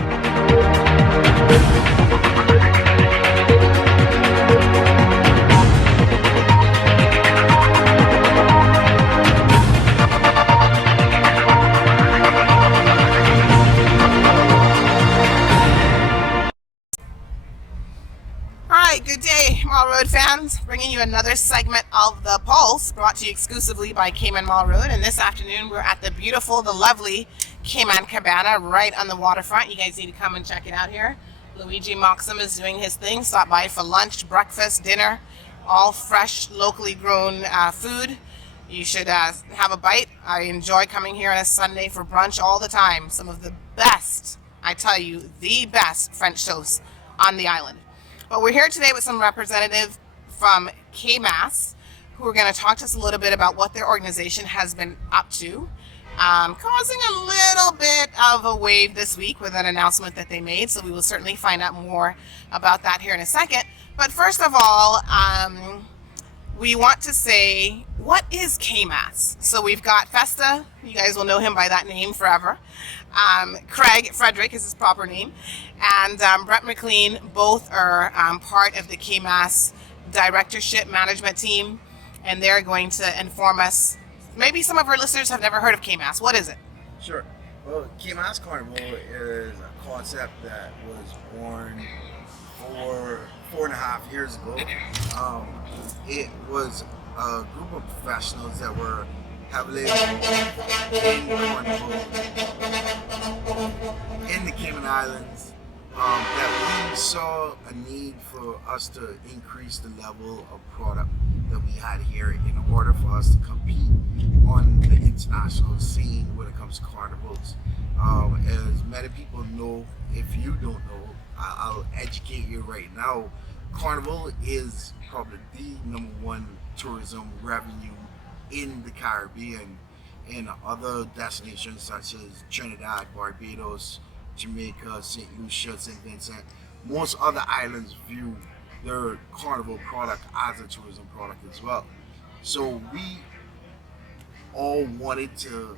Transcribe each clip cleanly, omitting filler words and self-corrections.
All right, good day, Mall Road fans. Bringing you another segment of The Pulse, brought to you exclusively by Cayman Mall Road. And this afternoon, we're at the beautiful, the lovely Cayman Cabana right on the waterfront. You guys need to come and check it out here. Luigi Moxham is doing his thing. Stop by for lunch, breakfast, dinner, all fresh, locally grown food. You should have a bite. I enjoy coming here on a Sunday for brunch all the time. Some of the best, I tell you, the best French toast on the island. But we're here today with some representative from CayMas who are going to talk to us a little bit about what their organization has been up to, causing a little bit of a wave this week with an announcement that they made. So we will certainly find out more about that here in a second. But first of all, we want to say, what is CayMas? So we've got Festa. You guys will know him by that name forever. Craig Frederick is his proper name, and Brett McLean. Both are part of the CayMas directorship management team, and they're going to inform us. Maybe some of our listeners have never heard of CayMas. What is it? Sure. Well, CayMas Carnival is a concept that was born 4.5 years ago. It was a group of professionals that were heavily involved in carnival in the Cayman Islands, that we saw a need for us to increase the level of product that we had here in order for us to compete on the international scene when it comes to carnivals. As many people know, if you don't know, I'll educate you right now. Carnival is probably the number one tourism revenue in the Caribbean and other destinations such as Trinidad, Barbados, Jamaica, St. Lucia, St. Vincent. Most other islands view their carnival product as a tourism product as well. So we all wanted to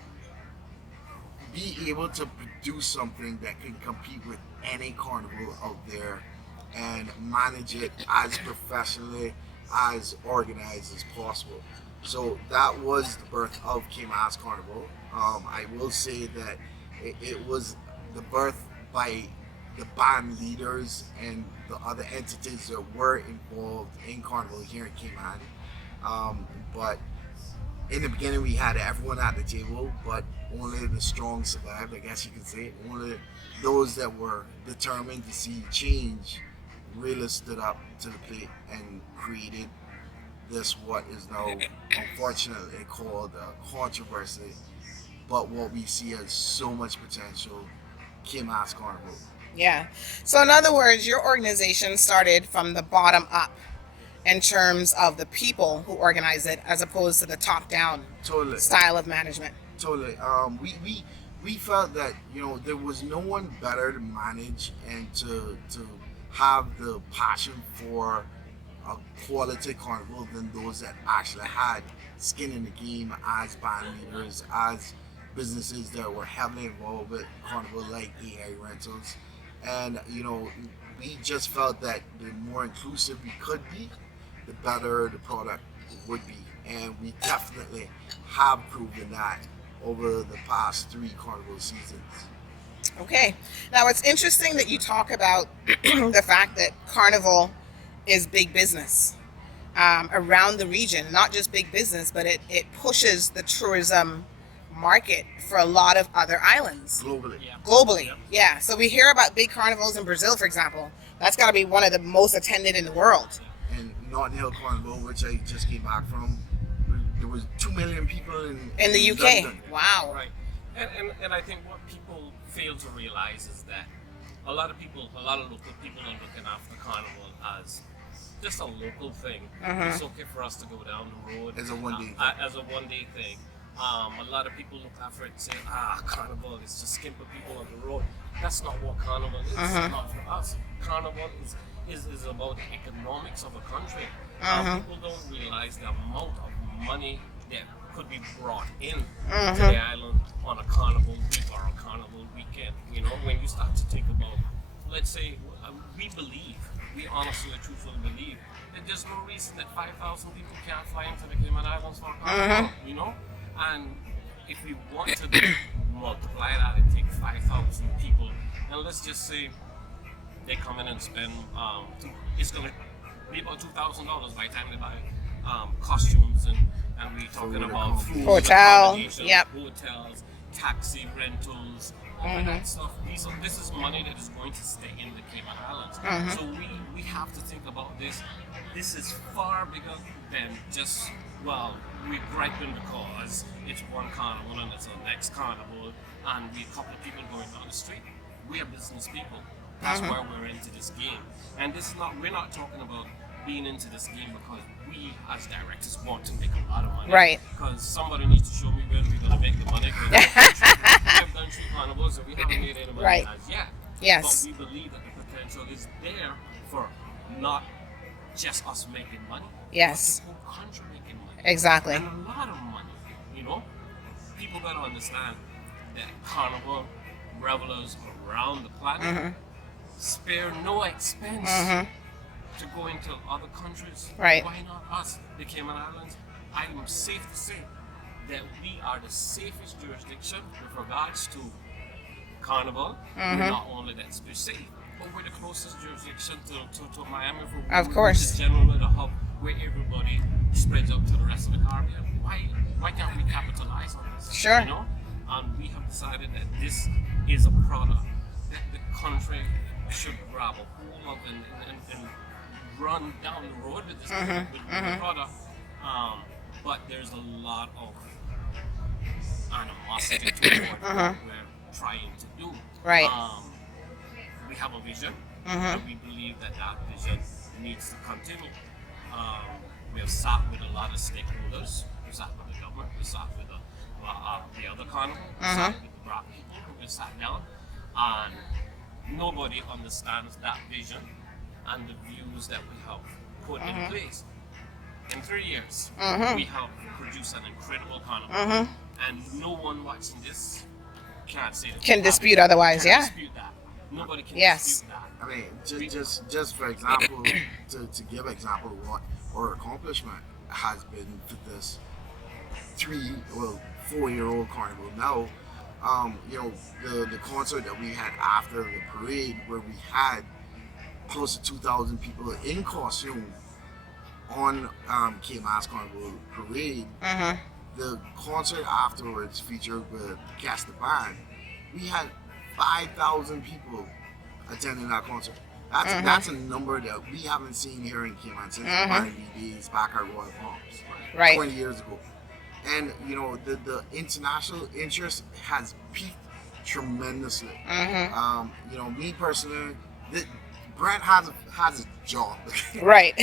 be able to produce something that can compete with any carnival out there and manage it as professionally, as organized as possible. So that was the birth of CayMas Carnival. I will say that it was the birth by the band leaders and the other entities that were involved in Carnival here in Cayman. But in the beginning we had everyone at the table, but only the strong survived, I guess you could say. Only those that were determined to see change really stood up to the plate and created this, what is now unfortunately called controversy, but what we see as so much potential, CayMas Carnival. Yeah. So in other words, your organization started from the bottom up in terms of the people who organize it, as opposed to the top-down style of management. Totally. We felt that there was no one better to manage and to have the passion for a quality carnival than those that actually had skin in the game as band leaders, as businesses that were heavily involved with carnival like AI Rentals. And we just felt that the more inclusive we could be, the better the product would be. And we definitely have proven that over the past 3 carnival seasons. Okay. Now it's interesting that you talk about the fact that Carnival is big business around the region. Not just big business, but it pushes the tourism market for a lot of other islands. Globally. Yeah. So we hear about big carnivals in Brazil, for example. That's got to be one of the most attended in the world. And Notting Hill Carnival, which I just came back from, there was 2 million people in the UK. London. Wow. Right. And I think what people fail to realize is that a lot of local people are looking after Carnival as just a local thing. It's okay for us to go down the road As a one-day thing. A lot of people look after it and say, Carnival is just skimping people on the road. That's not what Carnival is. Not for us. Carnival is about the economics of a country. People don't realize the amount of money that could be brought in to the island on a carnival week or a carnival weekend. You know, when you start to think about, let's say, we honestly and truthfully believe that there's no reason that 5,000 people can't fly into the Cayman Islands for a carnival, you know? And if we want to multiply that and take 5,000 people, and let's just say they come in and spend, it's going to be about $2,000 by the time they buy costumes, and we're talking about food, Hotel, accommodation, yep. hotels, taxi rentals, all of that stuff. This is money that is going to stay in the Cayman Islands. So we have to think about this. This is far bigger than just, well, we're griping because it's one carnival and it's the next carnival and we a couple of people going down the street. We are business people. That's why we're into this game. And we're not talking about being into this game because we as directors want to make a lot of money. Right. Because somebody needs to show me where we're going to make the money. We have done 3 carnivals and we haven't made any money as yet. Yes. But we believe that the potential is there for not just us making money. Yes. But the whole country making money. Exactly. And a lot of money, you know. People got to understand that carnival revelers around the planet spare no expense to go into other countries. Right. Why not us, the Cayman Islands? I am safe to say that we are the safest jurisdiction with regards to carnival. We're not only that safe, but we're the closest jurisdiction to Miami. Of course. Which is generally the hub where everybody spreads out to the rest of the Caribbean. Why can't we capitalize on this? Sure. You know? And we have decided that this is a product that the country should grab a hold of and run down the road with this with the product. But there's a lot of animosity to what we're trying to do. Right. We have a vision, and we believe that vision needs to continue. We have sat with a lot of stakeholders. We sat with the government. We sat with the other carnival. We sat with the black people. We sat down, and nobody understands that vision and the views that we have put in place. In 3 years, we have produced an incredible carnival, and no one watching this can't say that Can dispute otherwise, can't yeah. dispute that. Nobody can Yes. dispute that. I mean, just for example, to give example of what our accomplishment has been for this 4-year-old carnival now. You know, the concert that we had after the parade, where we had close to 2,000 people in costume on CayMas Carnival Parade. The concert afterwards featured with Cast the Band. We had 5,000 people attending that concert. That's a number that we haven't seen here in Cayman since the R&B days back at Royal Palms, Right. 20 years ago. And you know, the international interest has peaked tremendously. You know, me personally, Brent has a job. Right.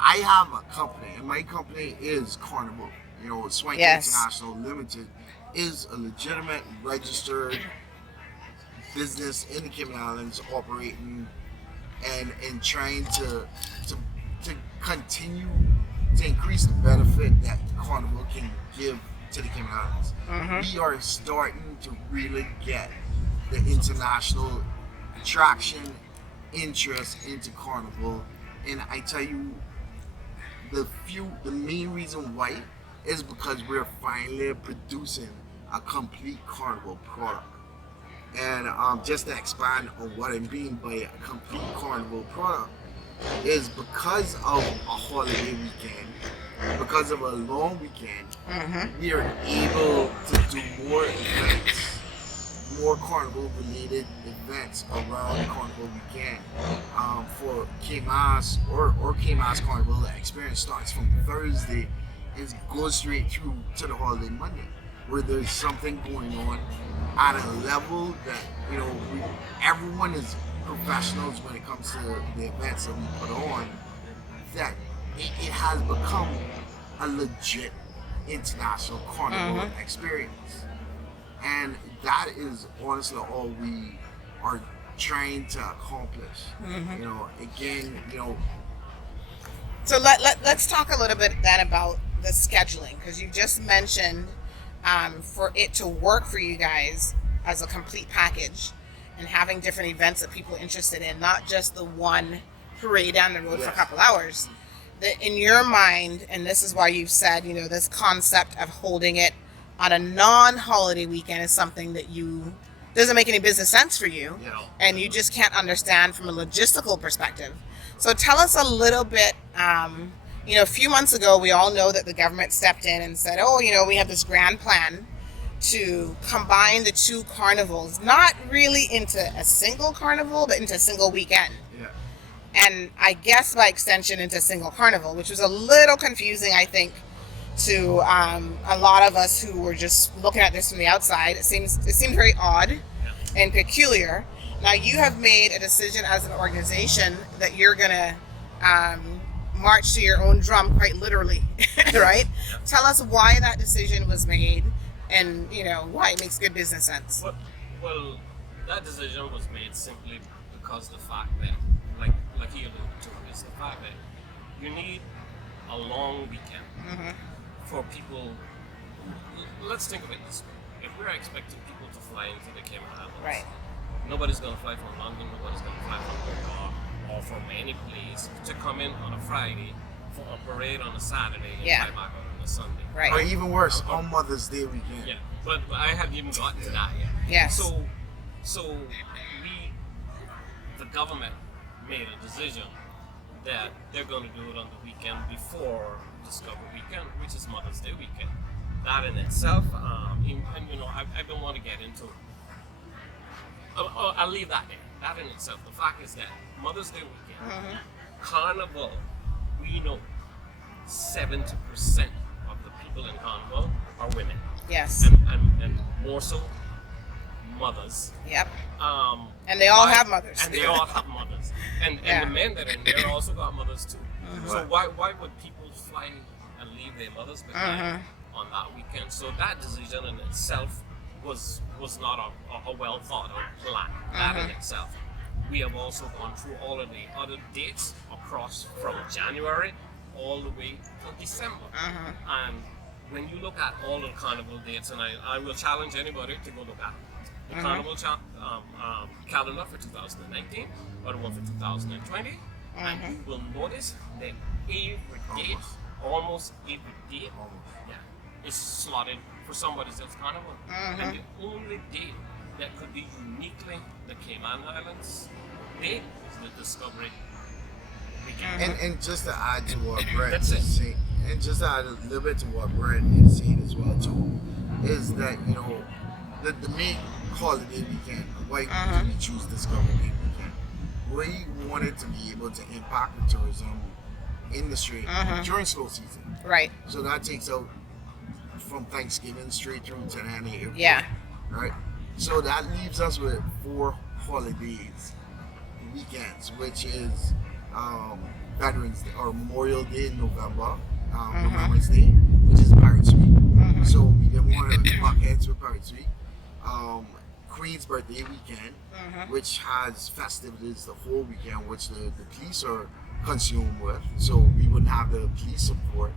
I have a company, and my company is Carnival. You know, Swank International Limited is a legitimate registered business in the Cayman Islands, operating and trying to continue to increase the benefit that Carnival can give to the Cayman Islands. We are starting to really get the international traction, interest into Carnival, and I tell you, the main reason why is because we're finally producing a complete Carnival product. And just to expand on what I mean by a complete Carnival product is because of a holiday weekend, because of a long weekend, we are able to do more events, more Carnival related events around Carnival weekend. For CayMas or CayMas Carnival, the experience starts from Thursday and goes straight through to the holiday Monday, where there's something going on at a level that, you know, everyone is professionals when it comes to the events that we put on, that it has become a legit international carnival experience. And that is honestly all we are trying to accomplish. You know, again, you know. So let's talk a little bit then about the scheduling, because you just mentioned for it to work for you guys as a complete package and having different events that people are interested in, not just the one parade down the road for a couple hours. That in your mind, and this is why you've said, this concept of holding it on a non-holiday weekend is something that doesn't make any business sense for you, and you just can't understand from a logistical perspective. So tell us a little bit. A few months ago, we all know that the government stepped in and said, we have this grand plan to combine the two carnivals, not really into a single carnival, but into a single weekend. And I guess by extension into a single carnival, which was a little confusing, I think, to a lot of us who were just looking at this from the outside. It seemed very odd and peculiar. Now you have made a decision as an organization that you're going to march to your own drum, quite literally, right? Tell us why that decision was made, and why it makes good business sense. Well, that decision was made simply because the fact that, like you alluded to, is the fact that you need a long weekend for people. Let's think of it this way: if we're expecting people to fly into the Cayman Islands, Right. nobody's going to fly from London, nobody's going to fly from New York or from any place to come in on a Friday for a parade on a Saturday and fly back out on a Sunday. Right. Or even worse, on Mother's Day weekend. Yeah, but I haven't even gotten to that yet. Yes. So the government made a decision that they're going to do it on the weekend before Discovery Weekend, which is Mother's Day weekend. That in itself, I don't want to get into. I'll leave that there. That in itself, the fact is that Mother's Day weekend, Carnival, we know 70% of the people in Carnival are women. Yes. And more so, mothers. Yep. And they all have mothers. And they all have mothers. And the men that are in there also got mothers too. So why would people fly and leave their mothers behind on that weekend? So that decision in itself was not a well thought out plan. That in itself. We have also gone through all of the other dates across from January all the way to December. And when you look at all the carnival dates, and I will challenge anybody to go look at the carnival calendar for 2019 or the one for 2020, and you will notice that every day, almost every day, is slotted for somebody's else carnival. And the only day that could be uniquely the Cayman Islands day is the Discovery Weekend. And just to add to what Brett That's is it. saying, and just to add a little bit to what Brett is saying as well too, is that the main holiday weekend, why did we choose Discovery Weekend? We wanted to be able to impact the tourism industry during slow season. Right. So that takes out from Thanksgiving straight through to the end of April. Yeah. Right. So that leaves us with 4 weekends, which is Veterans Day or Memorial Day in November, Remembrance Day, which is Pirates Week. So we didn't want to buck heads with Pirates Week. Queen's Birthday weekend, which has festivities the whole weekend, which the police are consumed with, so we wouldn't have the police support.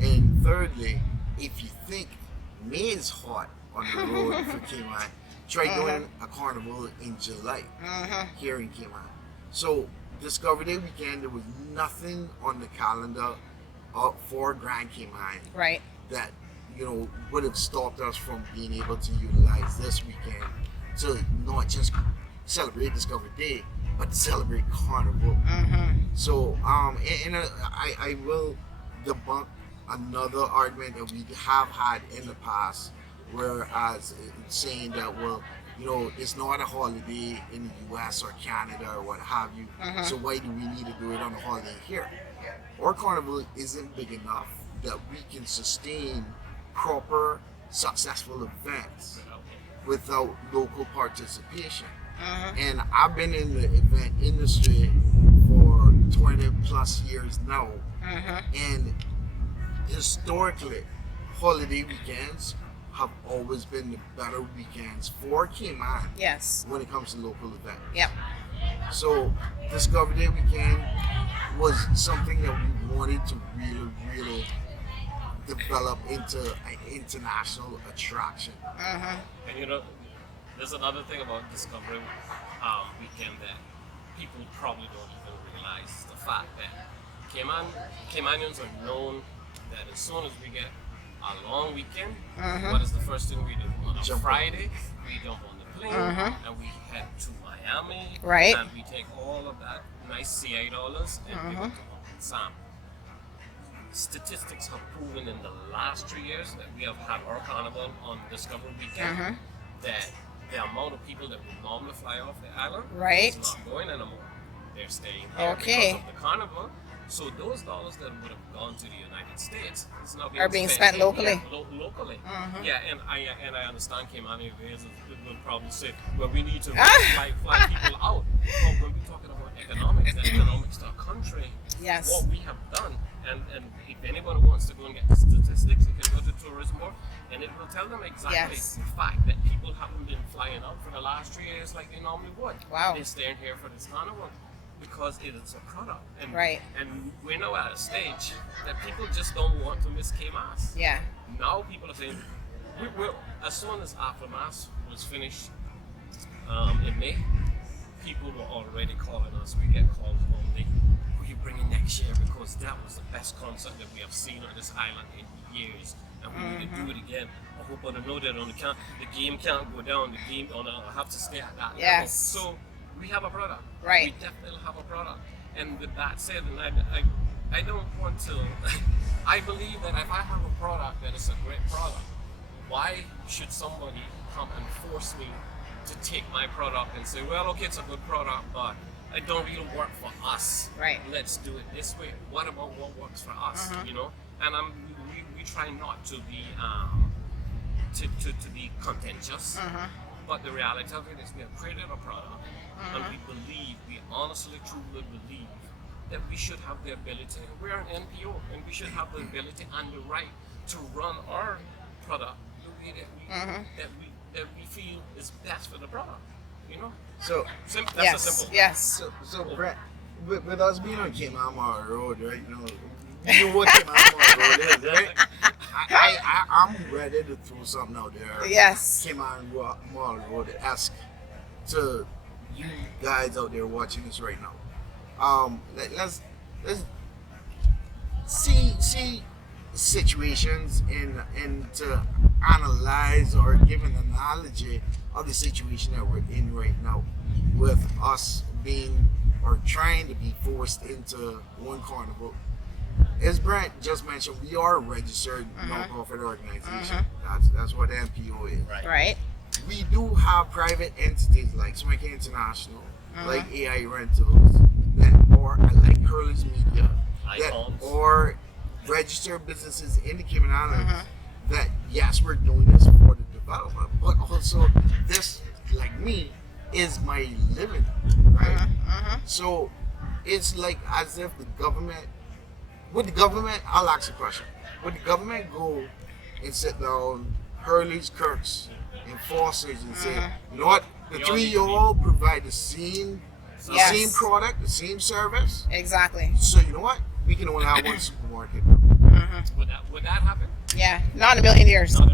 And thirdly, if you think May is hot on the road for Cayman, try doing a carnival in July here in Cayman. So Discovery Day weekend, there was nothing on the calendar for Grand Cayman that would have stopped us from being able to utilize this weekend to not just celebrate Discovery Day, but to celebrate Carnival. So I will debunk another argument that we have had in the past, whereas it's saying that it's not a holiday in the US or Canada or what have you, so why do we need to do it on a holiday here? Our carnival isn't big enough that we can sustain proper, successful events without local participation. And I've been in the event industry for 20 plus years now, and historically, holiday weekends have always been the better weekends for Cayman. Yes. When it comes to local events. Yep. So Discovery Day weekend was something that we wanted to really develop into an international attraction. And you know, there's another thing about Discovery Weekend that people probably don't even realize the fact that Caymanians are known that as soon as we get a long weekend, what is the first thing we do? On a Jump on. Friday, we jump on the plane and we head to Miami. Right. And we take all of that nice CI dollars and we go to Uncle Sam. Statistics have proven in the last 3 years that we have had our carnival on Discovery Weekend that the amount of people that would normally fly off the island Right. is not going anymore. They're staying here Okay. because of the carnival. So those dollars that would have gone to the United States is now Are being spent locally. Locally. Yeah, and I understand Caymani will probably say, well, we need to fly people out. But when we're talking about economics, the economics of our country, Yes. what we have done, and if anybody wants to go and get the statistics, you can go to Tourism Board, and it will tell them exactly Yes. the fact that people haven't been flying out for the last 3 years like they normally would. Wow. They're staying here for this carnival because it is a product. And, Right. and we're now at a stage that people just don't want to miss CayMas. Yeah. Now people are saying, as soon as after Mass was finished in May, people were already calling us. We get calls all day. Will you bring it next year? Because that was the best concert that we have seen on this island in years. And we need to do it again. I hope I don't know that the game can't go down. The game, I have to stay at that level. Yes. So we have a product. Right. We definitely have a product. And with that said, and I don't want to, I believe that if I have a product that is a great product, why should somebody come and force me to take my product and say, well, okay, it's a good product, but it don't really work for us. Right. Let's do it this way. What about what works for us? You know? And we try not to be to be contentious. But the reality of it is we have created a product and we honestly, truly believe that we should have the ability, we're an NPO, and we should have the ability and the right to run our product the way that we feel is best for the product. You know? So That's Yes. a simple. Yes. So Brett, with us being on CayMas Road, right? You know what CayMas Road is, right? I'm ready to throw something out there. Yes. CayMas Road esque to you guys out there watching this right now. Let's see situations and to analyze or give an analogy of the situation that we're in right now, with us being or trying to be forced into one carnival. As Brent just mentioned, we are a registered nonprofit organization. That's what NPO is. Right. We do have private entities like Swinky International, like AI Rentals, that or like Curly's Media, that Icons. or registered businesses in the Cayman Islands. That yes, we're doing this for the development, but also this, like me, is my living, right? So it's like as if the government, would the government, I'll ask a question, would the government go and sit down Hurley's, Kirk's, and Foster's and say, you know what, the three of y'all provide the same Yes. product, the same service, Exactly. so you know what, we can only have one supermarket. Would that happen? Yeah. Not in a million years. Not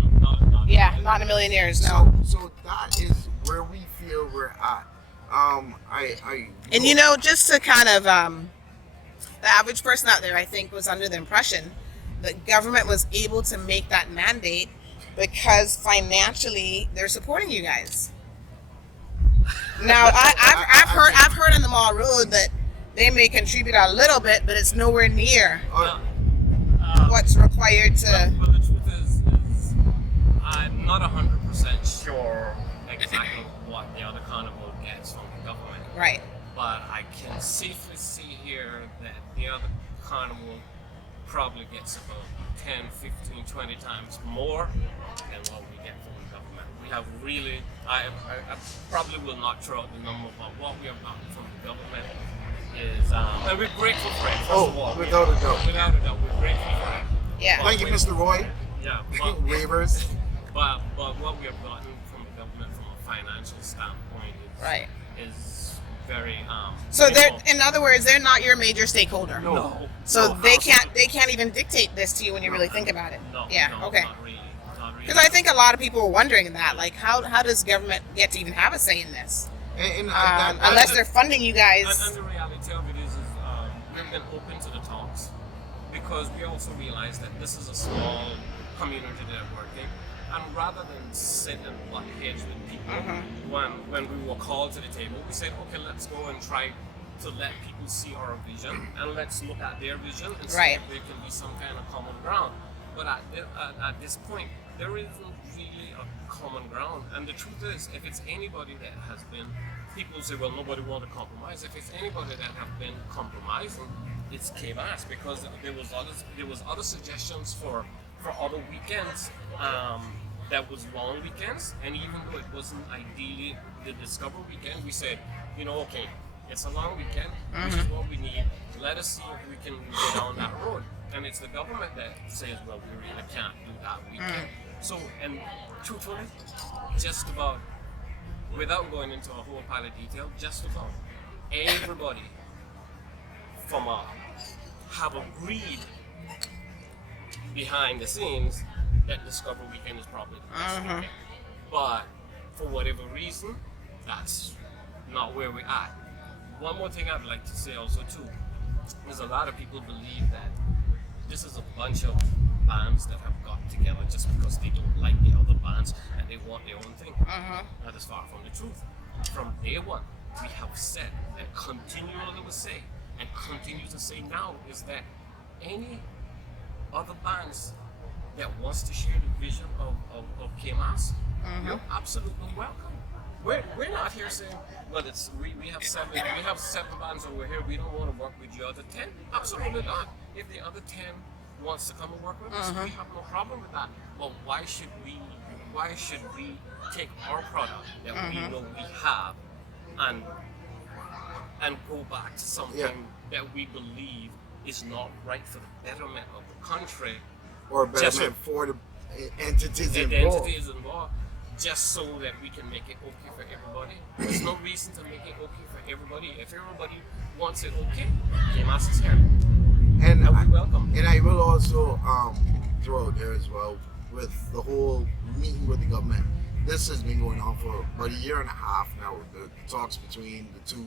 Yeah. Not in a million years. No. So that is where we feel we're at. And you know, just to kind of the average person out there, I think, was under the impression that government was able to make that mandate because financially they're supporting you guys. Now, I've heard on the Mall Road that they may contribute a little bit, but it's nowhere near what's required to. Well, the truth is I'm not 100% sure exactly what the other carnival gets from the government. Right. But I can safely see here that the other carnival probably gets about 10, 15, 20 times more than what we get from the government. We have really, I probably will not throw out the number, but what we have gotten from the government is, and we're grateful for it, first of all. Without a doubt. Without a doubt, we're grateful for it. Yeah. Thank you, Mr. Roy. Yeah, but, Waivers. but what we have gotten from the government from a financial standpoint Right. is very So you they're, know, in other words, they're not your major stakeholder. no. So no, they absolutely. can't even dictate this to you when you really think about it. No, Yeah. no, Okay. not really, not really. Because I think a lot of people are wondering that, like, how does government get to even have a say in this? And Unless they're funding you And guys. the reality of it is we've been open to the talks because we also realize that this is a small community that are working, and rather than sit and butt heads with people, when we were called to the table, we said, okay, let's go and try to let people see our vision, and let's look at their vision and see Right. if there can be some kind of common ground. But at this point, there isn't really a common ground. And the truth is, if it's anybody that has been, people say, well, nobody want to compromise. If it's anybody that have been compromising, it's CayMas, because there was other suggestions for other weekends. That was long weekends, and even though it wasn't ideally the Discover weekend, we said, okay, it's a long weekend, which is what we need. Let us see if we can go down that road. And it's the government that says, well, we really can't do that weekend. So, and truthfully, just about, without going into a whole pile of detail, just about everybody from have agreed behind the scenes that Discover Weekend is probably the best weekend. But for whatever reason, that's not where we're at. One more thing I'd like to say also too is a lot of people believe that this is a bunch of bands that have got together just because they don't like the other bands and they want their own thing. That is far from the truth. From day one, we have said and continually will say and continue to say now is that any other bands that wants to share the vision of CayMas, you're absolutely welcome. We're not here saying, well, we have seven bands over here. We don't want to work with the other 10. Absolutely not. If the other 10 wants to come and work with us, we have no problem with that. But why should we take our product that we know we have and go back to something that we believe is not right for the betterment of the country, or betterment for the entities involved, just so that we can make it okay for everybody. There's no reason to make it okay for everybody. If everybody wants it okay, CayMas is here. And we welcome. And I will also throw out there as well with the whole meeting with the government. This has been going on for about a year and a half now. The talks between the two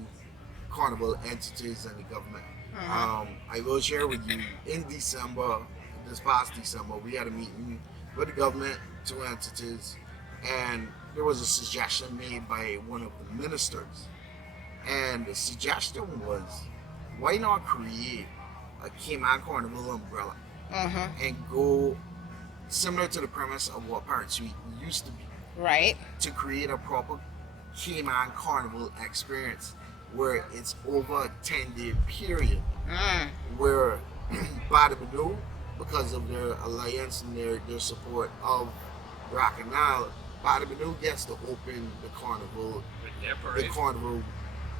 carnival entities and the government. I will share with you in December, this past December, we had a meeting with the government, two entities, and there was a suggestion made by one of the ministers. And the suggestion was, why not create a Cayman Carnival umbrella and go similar to the premise of what Parrot Suite used to be. Right. To create a proper Cayman Carnival experience where it's over a 10-day period where Badabadoo, because of their alliance and their support of Bracanal, Badabadoo gets to open the carnival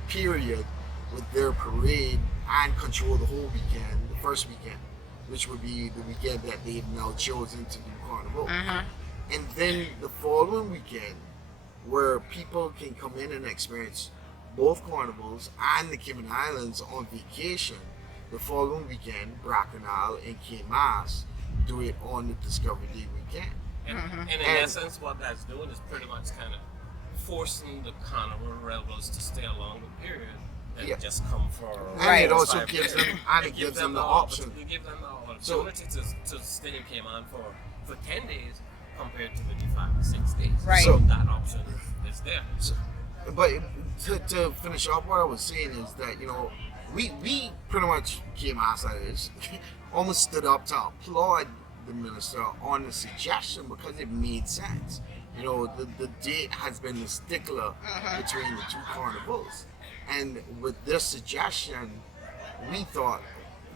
period with their parade and control the whole weekend, the first weekend, which would be the weekend that they've now chosen to do carnival. And then the following weekend, where people can come in and experience both carnivals and the Cayman Islands on vacation, the following weekend, Bracanal and CayMas do it on the Discovery Day weekend. And in essence, what that's doing is pretty much kind of forcing the carnival rebels to stay along the period and just come for. And it also gives them, the option. You give them the opportunity to stay in Cayman for 10 days compared to maybe 5 or 6 days. Right. So that option is there. But to finish off, what I was saying is that, we pretty much came outside of this, almost stood up to applaud the minister on the suggestion because it made sense. The date has been the stickler between the two carnivals. And with this suggestion, we thought,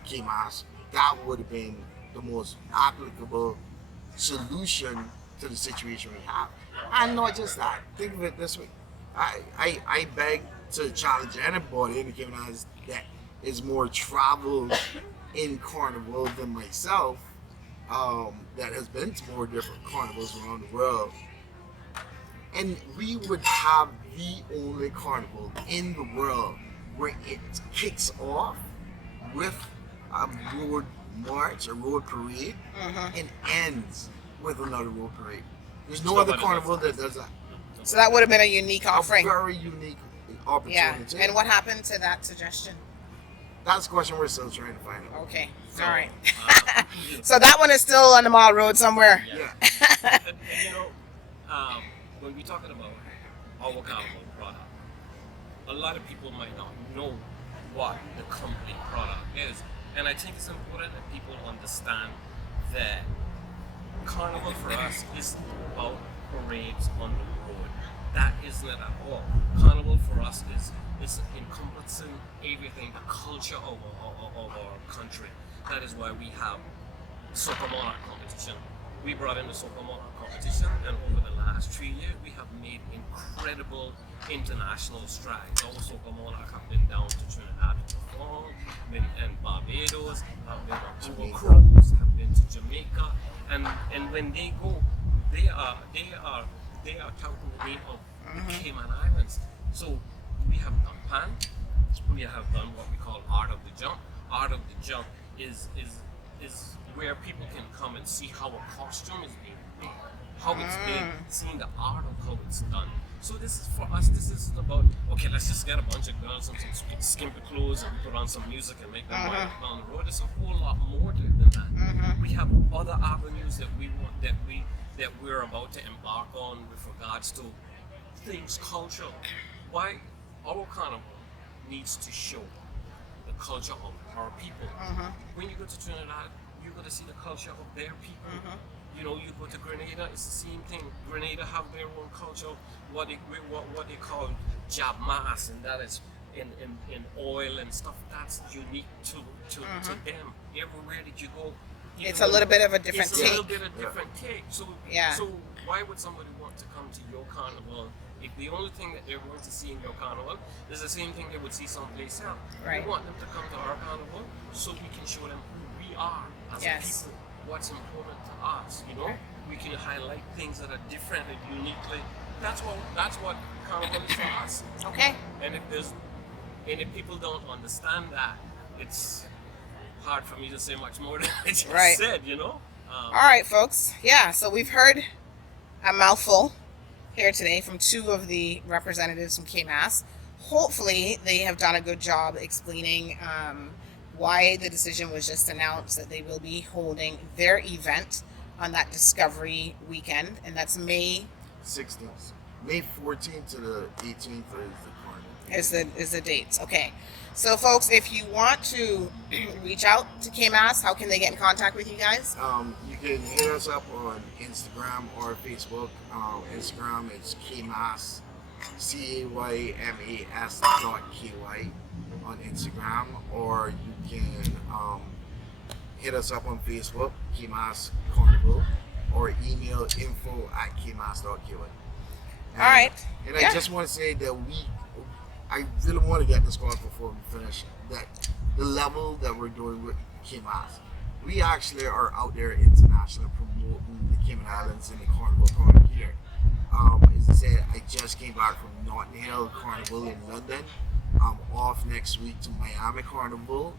CayMas, that would have been the most applicable solution to the situation we have. And not just that, think of it this way. I beg to challenge anybody in the Cayman Islands that is more traveled in carnival than myself, that has been to more different carnivals around the world. And we would have the only carnival in the world where it kicks off with a road march, a road parade, and ends with another road parade. There's no other carnival that does that. So that would have been a unique offering. A very unique Yeah. opportunity. And what happened to that suggestion? That's a question we're still trying to find out. Okay. So, All right. uh, So that one is still on the Mall Road somewhere. Yeah. and, when we're talking about our carnival product, a lot of people might not know what the complete product is. And I think it's important that people understand that carnival for us is about parades on the road. That isn't it at all. Carnival for us is encompassing everything, the culture of our country. That is why we have Soccer Monarch competition. We brought in the Soccer Monarch competition, and over the last 3 years, we have made incredible international strides. Our Soccer Monarch have been down to Trinidad and Tobago, and Barbados, have been on our cruise, have been to Jamaica, and when they go, they are touting the name of Cayman Islands. So we have done Pan, we have done what we call Art of the Jump. Art of the Jump is where people can come and see how a costume is being made, how it's made, seeing the art of how it's done. So this is for us. This isn't about okay. Let's just get a bunch of girls and some skimpy clothes and put on some music and make them wind up down the road. There's a whole lot more to it than that. We have other avenues that we want that we're about to embark on with regards to things cultural. Why our carnival needs to show the culture of our people. When you go to Trinidad, you got to see the culture of their people. You know, you go to Grenada, it's the same thing. Grenada have their own culture, what they call CayMas, and that is in oil and stuff. That's unique to them. Everywhere that you go, It's a little bit of a different it's take. a little bit of different take. So Yeah. So why would somebody want to come to your carnival if the only thing that they're going to see in your carnival is the same thing they would see someplace else? Right. We want them to come to our carnival so we can show them who we are as a people, what's important to us. You know, we can highlight things that are different and uniquely. That's what carnival is for us. Okay. And if people don't understand that, it's hard for me to say much more than I just said. You know. All right, folks. Yeah. So we've heard a mouthful here today from two of the representatives from CayMas. Hopefully, they have done a good job explaining why the decision was just announced that they will be holding their event on that Discovery weekend, and that's May 16th. May 14th to the 18th is the carnival. Is the dates. Okay. So, folks, if you want to reach out to CayMas, how can they get in contact with you guys? You can hit us up on Instagram or Facebook. Instagram is CayMas, CayMas.ky on Instagram, or you can hit us up on Facebook, CayMas Carnival, or email info@caymas.ky. All right. And I just want to say that I really want to get this going before we finish. That the level that we're doing with CayMas, we actually are out there internationally promoting the Cayman Islands and the Carnival here. As I said, I just came back from Notting Hill Carnival in London. I'm off next week to Miami Carnival.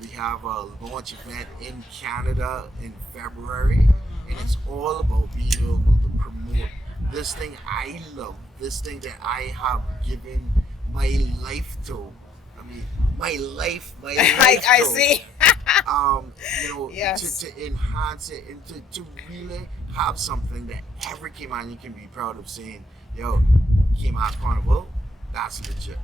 We have a launch event in Canada in February, and it's all about being able to promote this thing I love, this thing that I have given my life to. I mean, my life I to. see. Yes. To enhance it and to really have something that every Caymanian can be proud of saying, yo, CayMas Carnival, that's legit.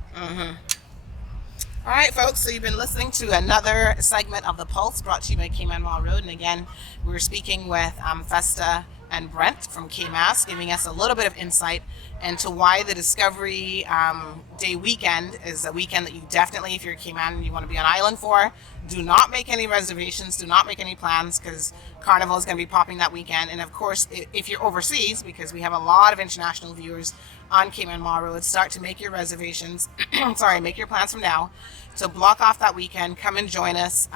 All right, folks, so you've been listening to another segment of The Pulse brought to you by Cayman Mall Road. And again, we were speaking with Festa and Brent from CayMas, giving us a little bit of insight into why the Discovery Day weekend is a weekend that you definitely, if you're a Cayman and you want to be on island for, do not make any reservations, do not make any plans, because Carnival is going to be popping that weekend. And of course, if you're overseas, because we have a lot of international viewers on Cayman Mall Road. Start to make your reservations. Sorry, make your plans from now. So block off that weekend. Come and join us.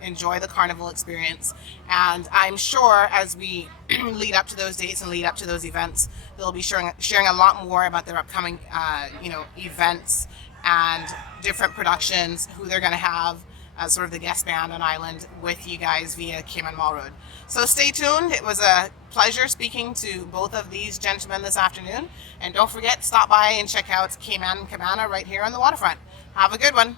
Enjoy the carnival experience. And I'm sure as we lead up to those dates and lead up to those events, they'll be sharing a lot more about their upcoming, events and different productions, who they're going to have as sort of the guest band on island with you guys via Cayman Mall Road. So stay tuned. It was a pleasure speaking to both of these gentlemen this afternoon. And don't forget, stop by and check out Cayman Cabana right here on the waterfront. Have a good one.